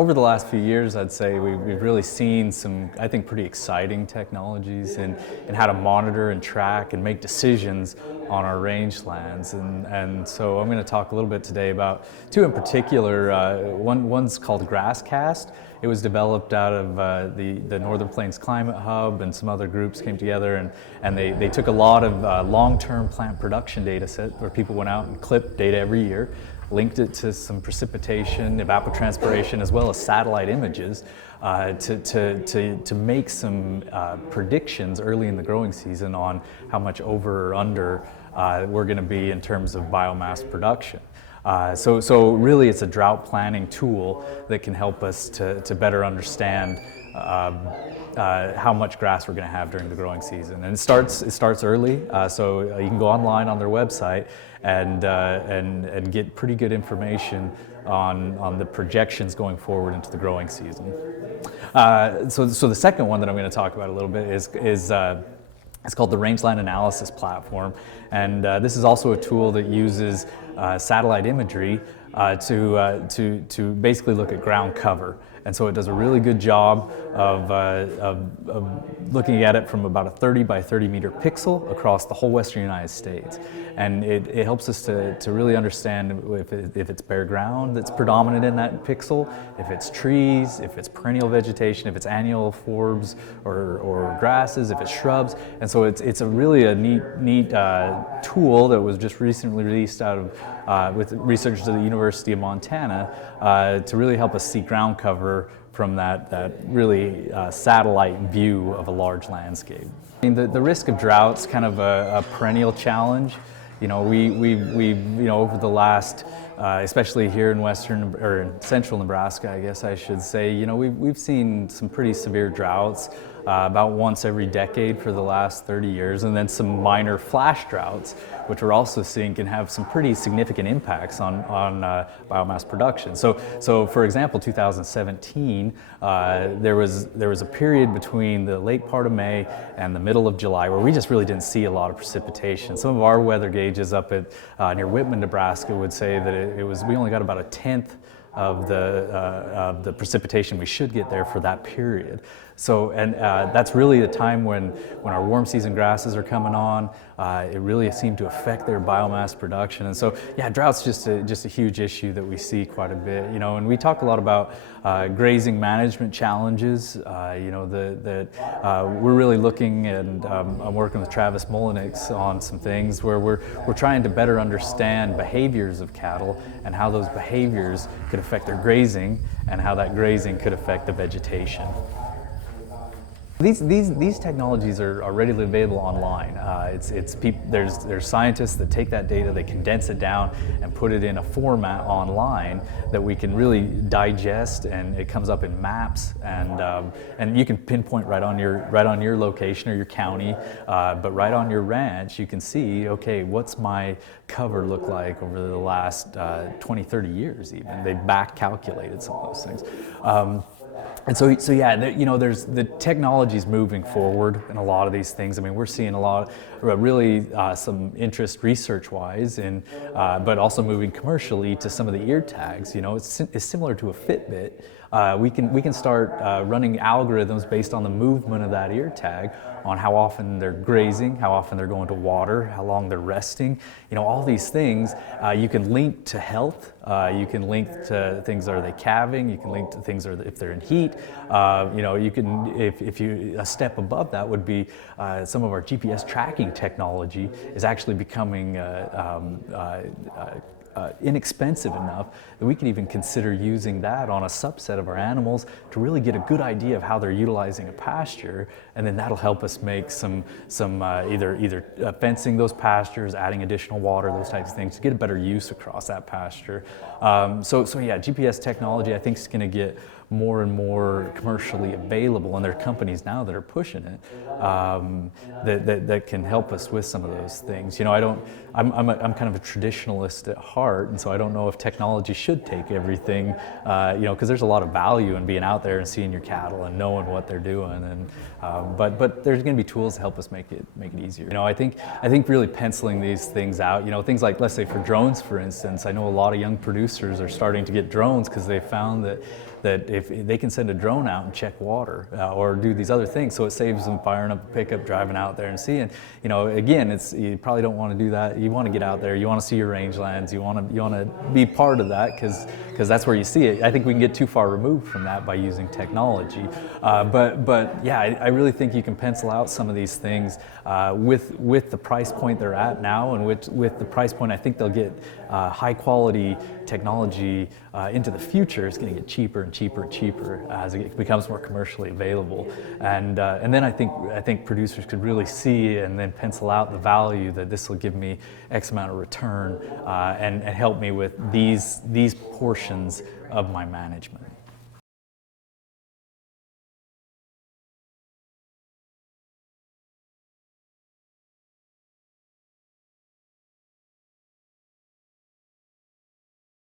over the last few years, I'd say we've really seen some, I think, pretty exciting technologies in how to monitor and track and make decisions on our rangelands. And so I'm going to talk a little bit today about two in particular. One's called GrassCast. It was developed out of the Northern Plains Climate Hub, and some other groups came together and they took a lot of long-term plant production data set where people went out and clipped data every year, linked it to some precipitation, evapotranspiration, as well as satellite images to make some predictions early in the growing season on how much over or under we're going to be in terms of biomass production. So really it's a drought planning tool that can help us to better understand how much grass we're going to have during the growing season. And it starts early, so you can go online on their website and get pretty good information on the projections going forward into the growing season. So the second one that I'm going to talk about a little bit is it's called the Rangeline Analysis platform, and this is also a tool that uses satellite imagery to basically look at ground cover. And so it does a really good job of looking at it from about a 30 by 30 meter pixel across the whole western United States. And it helps us to really understand if it's bare ground that's predominant in that pixel, if it's trees, if it's perennial vegetation, if it's annual forbs or grasses, if it's shrubs. And so it's a really neat tool that was just recently released out of with researchers at the University of Montana to really help us see ground cover from that really satellite view of a large landscape. I mean, the risk of drought's kind of a perennial challenge. You know, we've over the last, especially here in western or in central Nebraska, I guess I should say, you know, we've seen some pretty severe droughts about once every decade for the last 30 years, and then some minor flash droughts, which we're also seeing can have some pretty significant impacts on biomass production. So for example, 2017, there was a period between the late part of May and the middle of July where we just really didn't see a lot of precipitation. Some of our weather gauges up at near Whitman, Nebraska would say that we only got about a tenth of the precipitation we should get there for that period. So, and that's really the time when our warm season grasses are coming on. It really seemed to affect their biomass production. And so, yeah, drought's just a huge issue that we see quite a bit. You know, and we talk a lot about grazing management challenges. You know, that we're really looking, and I'm working with Travis Mullenix on some things where we're trying to better understand behaviors of cattle and how those behaviors could affect their grazing and how that grazing could affect the vegetation. These technologies are readily available online. There's scientists that take that data, they condense it down and put it in a format online that we can really digest, and it comes up in maps, and you can pinpoint right on your location or your county, but right on your ranch you can see, okay, what's my cover look like over the last 20, 30 years even. They back calculated some of those things. And so yeah, you know, there's the technology's moving forward in a lot of these things. I mean, we're seeing a lot, really some interest research-wise, but also moving commercially to some of the ear tags. You know, it's similar to a Fitbit. We can start running algorithms based on the movement of that ear tag, on how often they're grazing, how often they're going to water, how long they're resting. You know, all these things you can link to health. You can link to things, are they calving? You can link to things, if they're in heat. You know, you can, if you, a step above that would be some of our GPS tracking technology is actually becoming inexpensive enough that we can even consider using that on a subset of our animals to really get a good idea of how they're utilizing a pasture, and then that'll help us make some either fencing those pastures, adding additional water, those types of things to get a better use across that pasture. So yeah, GPS technology I think is going to get more and more commercially available, and there are companies now that are pushing it that can help us with some of those things. You know, I'm kind of a traditionalist at heart, and so I don't know if technology should take everything, you know, because there's a lot of value in being out there and seeing your cattle and knowing what they're doing, and but there's going to be tools to help us make it easier. You know, I think really penciling these things out, you know, things like, let's say for drones, for instance, I know a lot of young producers are starting to get drones because they found that that if they can send a drone out and check water or do these other things, so it saves them firing up a pickup, driving out there and seeing. Again, you probably don't want to do that. You want to get out there. You want to see your rangelands. You want to be part of that because that's where you see it. I think we can get too far removed from that by using technology. But yeah, I really think you can pencil out some of these things with the price point they're at now, and with the price point I think they'll get high quality technology into the future. It's going to get cheaper and cheaper and cheaper as it becomes more commercially available. And then I think producers could really see and then pencil out the value that this will give me X amount of return and help me with these portions of my management.